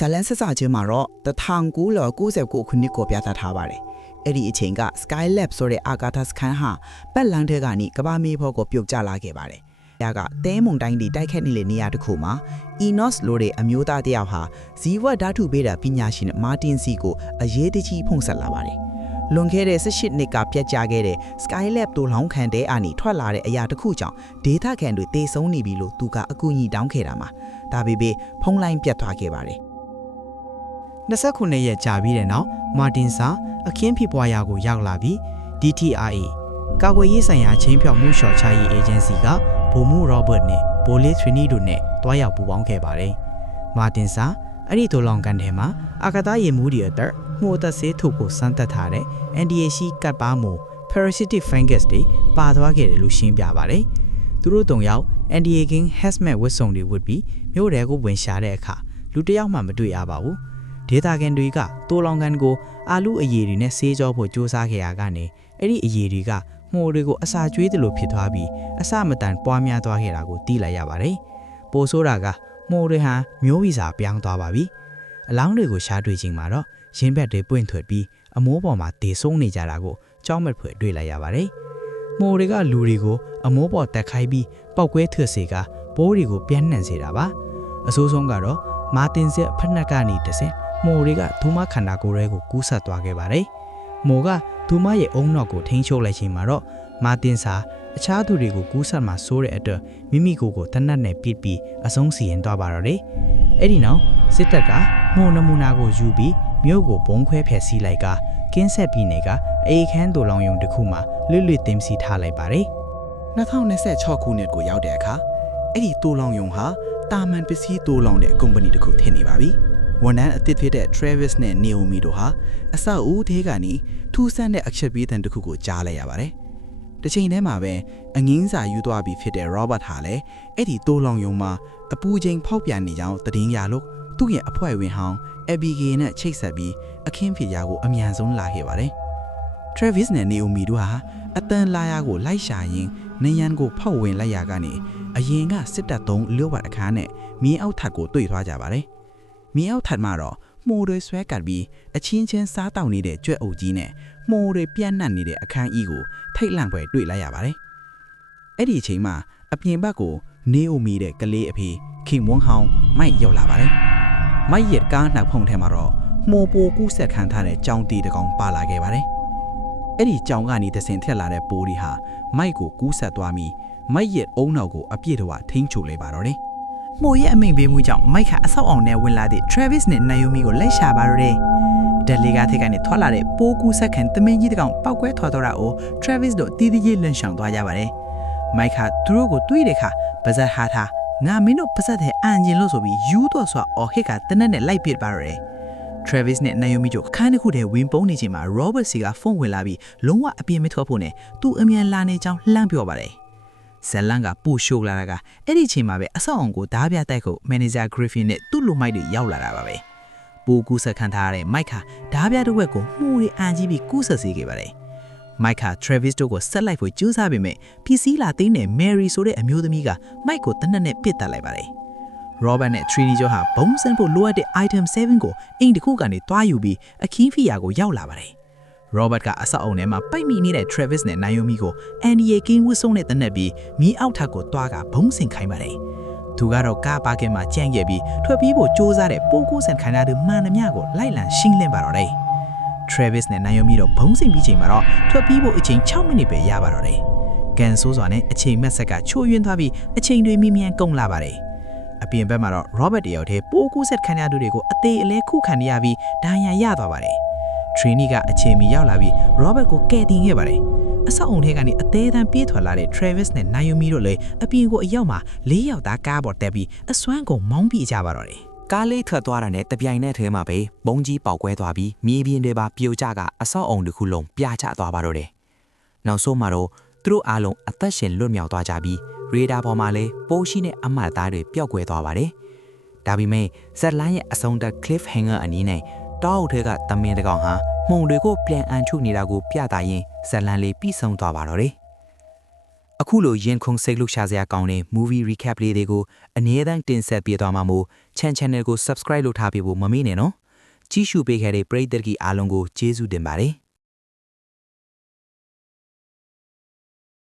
ဇလန်ဆဆချင်းမှာတော့တထောင်ကူလော99ခုနှစ်ကိုပြသထားပါတယ်အဲ့ဒီအချိန်က Skylab ဆိုတဲ့အာကာသစခန်းဟာပတ်လန်းထဲကနေကမ္ဘာမြေပေါ်ကိုပြုတ်ကျလာခဲ့ပါတယ်။ဒါကတဲမုန်တိုင်းတွေတိုက်ခတ်နေတဲ့နေရာတစ်ခုမှာ Enos လို့တဲ့အမျိုးသားတစ်ယောက်ဟာဇီဝဓာတုဗေဒပညာရှင်မာတင်စီကိုအရေးတကြီးဖုန်ဆက်လာပါတယ်။လွန်ခဲ့တဲ့18နှစ်ကပြတ်ကျခဲ့တဲ့ Skylab တို့လောင်းခံတဲ့အာနီထွက်လာတဲ့အရာတစ်ခုကြောင့်ဒေတာခန်တွေတေဆုံးနေပြီလို့သူကအကူအညီတောင်းခဲ့တာမှာဒါပေမဲ့ဖုန်းလိုင်းပြတ်သွားခဲ့ပါတယ်။29ရက်ကြာပြီးတဲ့နောက်မာတင်စာအခင်းဖြစ်ပွားရာကိုရောက်လာပြီး DTRA ကာကွယ်ရေးဆိုင်ရာချင်းဖြောက်မှုလျှော်ချရေးအေဂျင်စီကဗိုလ်မှူးရောဘတ်နဲ့ဘိုလီထရီနီတို့နဲ့တွားရောက်ပူးပေါင်းခဲ့ပါတယ်။မာတင်စာအဲ့ဒီတိုလောင်ကန်ထဲမှာအာကာသရေမှုတွေအတွက်မှုအသက်ဆေးထုတ်ဖို့စမ်းသပ်ထားတဲ့ NDAC ကပ်ပါမှု parasitic fungus တွေပါသွားခဲ့တယ်လို့ရှင်းပြပါတယ်။သူတို့တုံရောက် NDA King Hazmat ဝတ်စုံတွေဝတ်ပြီးမြို့ထဲကိုဝင်ရှာတဲ့အခါလူတစ်ယောက်မှမတွေ့ရပါဘူး။ဒေတာကန်တွေကတိုလောင်ကန်ကိုအာလူအရည်တွေနဲ့ဆေးကြောဖို့စူးစမ်းခဲ့ရကနေအဲ့ဒီအရည်တွေကမှုတွေကိုအစာကျွေးတယ်လို့ဖြစ်သွားပြီးအစမတန်ပွားများသွားခဲ့တာကိုသိလိုက်ရပါတယ်။ပိုဆိုးတာကမှုတွေဟာမျိုးဗီဇပြောင်းသွားပါပြီ။အလောင်းတွေကိုရှားတွေ့ချိန်မှာတော့ရင်းဘက်တွေပွင့်ထွက်ပြီးအမိုးပေါ်မှာတေဆုံးနေကြတာကိုကြောက်မက်ဖွယ်တွေ့လိုက်ရပါတယ်။မှုတွေကလူတွေကိုအမိုးပေါ်တက်ခိုင်းပြီးပောက်ကွဲထွက်စေကပိုးတွေကိုပြန့်နှံ့စေတာပါ။အဆိုးဆုံးကတော့မာတင်စစ်ဖက်နှက်ကနေတဆင်မှုတွေကဒူမခန္ဓာကိုယ်တွေကိုကူးဆက်သွားခဲ့ပါတယ်။မှုကဒူမရဲ့အုံနောက်ကိုထိန်းချုပ်လိုက်ချိန်မှာတော့မာတင်စာအခြားသူတွေကိုကူးဆက်မှာစိုးတဲ့အတွက်မိမိကိုယ်ကိုတနတ်နဲ့ပစ်ပြီးအဆုံးစီရင်သွားပါတော့တယ်။အဲ့ဒီနောက်စစ်တပ်ကမှုနမူနာကိုယူပြီးမြို့ကိုဘုံခွဲဖျက်ဆီးလိုက်ကကင်းဆက်ပြီးနေကအေခန်းတူလောင်ယုံတစ်ခုမှာလွတ်လွတ်တင်စီထားလိုက်ပါတယ်။2026ခုနှစ်ကိုရောက်တဲ့အခါအဲ့ဒီတူလောင်ယုံဟာတာမန်ပစ္စည်းတူလောင်တဲ့ကုမ္ပဏီတစ်ခုထင်နေပါပြီ။ဝန်ထမ်းအသစ်ဖြစ်တဲ့ Travis နဲ့ Naomi တို့ဟာအဆောက်အဦထဲကနေထူးဆန်းတဲ့အချက်ပေးတဲ့တစ်ခုကိုကြားလိုက်ရပါတယ်။တစ်ချိန်တည်းမှာပဲအငင်းစာယူသွားပြီးဖြစ်တဲ့ Robert ဟာလည်းအဲ့ဒီတိုးလောင်ယုံမှာအပူချိန်ဖောက်ပြန်နေကြောင်းသတင်းရလို့သူ့ရဲ့အဖွဲ့ဝင်ဟောင်း Abigail နဲ့ချိတ်ဆက်ပြီးအခင်းဖြစ်ရာကိုအမြန်ဆုံးလာခဲ့ပါတယ်။ Travis နဲ့ Naomi တို့ဟာအတန်လာရာကိုလိုက်ရှာရင်းနေရန်ကိုဖောက်ဝင်လိုက်ရာကနေအရင်ကစစ်တပ်သုံးလျှို့ဝှက်အခန်းနဲ့မီးအောက်ထပ်ကိုတွေ့သွားကြပါတယ်။မီးအောက်ထပ်မှာတော့မှုတွေဆွဲကပ်ပြီးအချင်းချင်းစားတောက်နေတဲ့ကြွက်အုပ်ကြီးနဲ့မှုတွေပြန့်နှံ့နေတဲ့အခန်းကြီးကိုထိတ်လန့်ဖွယ်တွေ့လိုက်ရပါတယ်။အဲ့ဒီအချိန်မှာအပြင်ဘက်ကိုနေအိုမီတဲ့ကလေးအဖေခင်ဝန်းဟောင်းမိုက်ရောက်လာပါတယ်။မိုက်ရဲ့ကားနှောက်ဖုံထဲမှာတော့မှုပိုကူးဆက်ခံထားတဲ့ကြောင်တီတကောင်ပါလာခဲ့ပါတယ်။အဲ့ဒီကြောင်ကနေတဆင်ထက်လာတဲ့ပိုးတွေဟာမိုက်ကိုကူးဆက်သွားပြီးမိုက်ရဲ့အုံနောက်ကိုအပြည့်တော့ထိန်းချုပ်လိုက်ပါတော့တယ်။မို့ရဲ့အမိန်ပေးမှုကြောင့်မိုက်ကအဆောက်အောင်နဲ့ဝင်လာတဲ့ Travis နဲ့ Naomi ကိုလိုက်ရှာပါတော့တယ်။ဒက်လီကထိကနေထွက်လာတဲ့ပိုးကူးဆက်ခံသမင်းကြီးတကောင်ပောက်ကွဲထွက်သွားတာကို Travis တို့တီးတီးကြီးလွန်ရှောင်သွားကြပါတယ်။မိုက်ကသူတို့ကိုတွေးတဲ့အခါပါဇက်ဟာထားငါမင်းတို့ပါဇက်တဲ့အန်ဂျင်လို့ဆိုပြီးယူတော့ဆိုအော်ဟစ်ကတနက်နဲ့လိုက်ပစ်ပါတော့တယ်။ Travis နဲ့ Naomi တို့အခန်းတစ်ခုထဲဝင်ပုန်းနေချိန်မှာ Robert စီကဖုန်းဝင်လာပြီးလုံးဝအပြင်းမထွက်ဖို့နဲ့သူ့အမြန်လာနေကြောင်းလှမ်းပြောပါတယ်။ဇလန်ကပူရှိုးလာတာကအဲ့ဒီချိန်မှာပဲအဆောက်အုံကိုဓားပြတိုက်ခုမန်နေဂျာ Griffin နဲ့သူ့လူမိုက်တွေရောက်လာတာပါပဲ။ပူကူးဆက်ခံထားရတဲ့ Mike ဟာဓားပြတစ်ဝက်ကိုမှုတွေအန်ကြီးပြီးကူးဆက်စေခဲ့ပါတယ်။ Mike ဟာ Travis တို့ကိုဆက်လိုက်ဖို့ကြိုးစားပေမဲ့ PC လာသိမ်းတဲ့ Mary ဆိုတဲ့အမျိုးသမီးက Mike ကိုတနက်နဲ့ပစ်တက်လိုက်ပါတယ်။ Robert နဲ့ Trini တို့ဟာဘုံစံဖို့လိုအပ်တဲ့ item 7ကိုအိမ်တစ်ခုကနေတွားယူပြီးအခင်းဖီယာကိုရောက်လာပါတယ်။ Robert ကအဆောက်အုံထဲမှာပိတ်မိနေတဲ့ Travis နဲ့ Naomi ကို NDA King ဝတ်ဆုံးတဲ့တနက်ပြီးမီးအောက်ထပ်ကိုတွားကဘုံစင်ခိုင်းပါတယ်။သူကတော့ကားပါကင်မှာကြံ့ခဲ့ပြီးထွက်ပြေးဖို့ကြိုးစားတဲ့ပိုးကိုဆန်ခိုင်းတာတွေမှန်သမျှကိုလိုက်လံရှင်းလင်းပါတော့တယ်။ Travis နဲ့ Naomi တို့ဘုံစင်ပြီးချိန်မှာတော့ထွက်ပြေးဖို့အချိန်6မိနစ်ပဲရပါတော့တယ်။ကန်ဆိုးစွာနဲ့အချိန်မက်ဆက်ကချိုးယွင်းသွားပြီးအချိန်တွေမြင်မြန်ကုန်လာပါတယ်။အပြင်ဘက်မှာတော့ Robert တယောက်တည်းပိုးကူးဆက်ခံရသူတွေကိုအသေးအလဲခုခံရပြီးဒဏ်ရာရသွားပါတယ်။ Trini ကအချိန်မီရောက်လာပြီး Robert ကိုကယ်တင်ခဲ့ပါတယ်။အဆောက်အုံထဲကနေအသေးအံပြေးထွက်လာတဲ့ Travis နဲ့ Naomi တို့လည်းအပြင်ကိုအရောက်မှာ၄ယောက်သားကားပေါ်တက်ပြီးအစွမ်းကုန်မောင်းပြေးကြပါတော့တယ်။ကားလေးထွက်သွားတာနဲ့တပြိုင်နက်တည်းမှာပဲဘုံကြီးပေါက်ကွဲသွားပြီးမြေပြင်တွေပါပြိုကျကအဆောက်အုံတစ်ခုလုံးပြာကျသွားပါတော့တယ်။နောက်ဆုံးမှာတော့သူတို့အားလုံးအသက်ရှင်လွတ်မြောက်သွားကြပြီးရေဒါပေါ်မှာလည်းပိုးရှိတဲ့အမတ်သားတွေပျောက်ကွယ်သွားပါတယ်။ဒါပေမဲ့ဇက်လိုင်းရဲ့အဆုံးသတ် cliffhanger အနည်းနဲ့တောက်ထဲကတမင်တကောင်ဟာမှုန်တွေကိုပြန်အန်ထုတ်နေတာကိုပြသရင်းဇက်လန်လေးပြီးဆုံးသွားပါတော့တယ် အခုလိုရင်ခုန်စိတ်လှုပ်ရှားစရာကောင်းတဲ့ movie recap လေးတွေကိုအနည်းတမ်းတင်ဆက်ပေးသွားမှာမို့ channel ကို subscribe လုပ်ထားပေးဖို့မမေ့နဲ့နော်ကြည့်ရှုပေးခဲ့တဲ့ပရိသတ်ကြီးအားလုံးကိုကျေးဇူးတင်ပါတယ်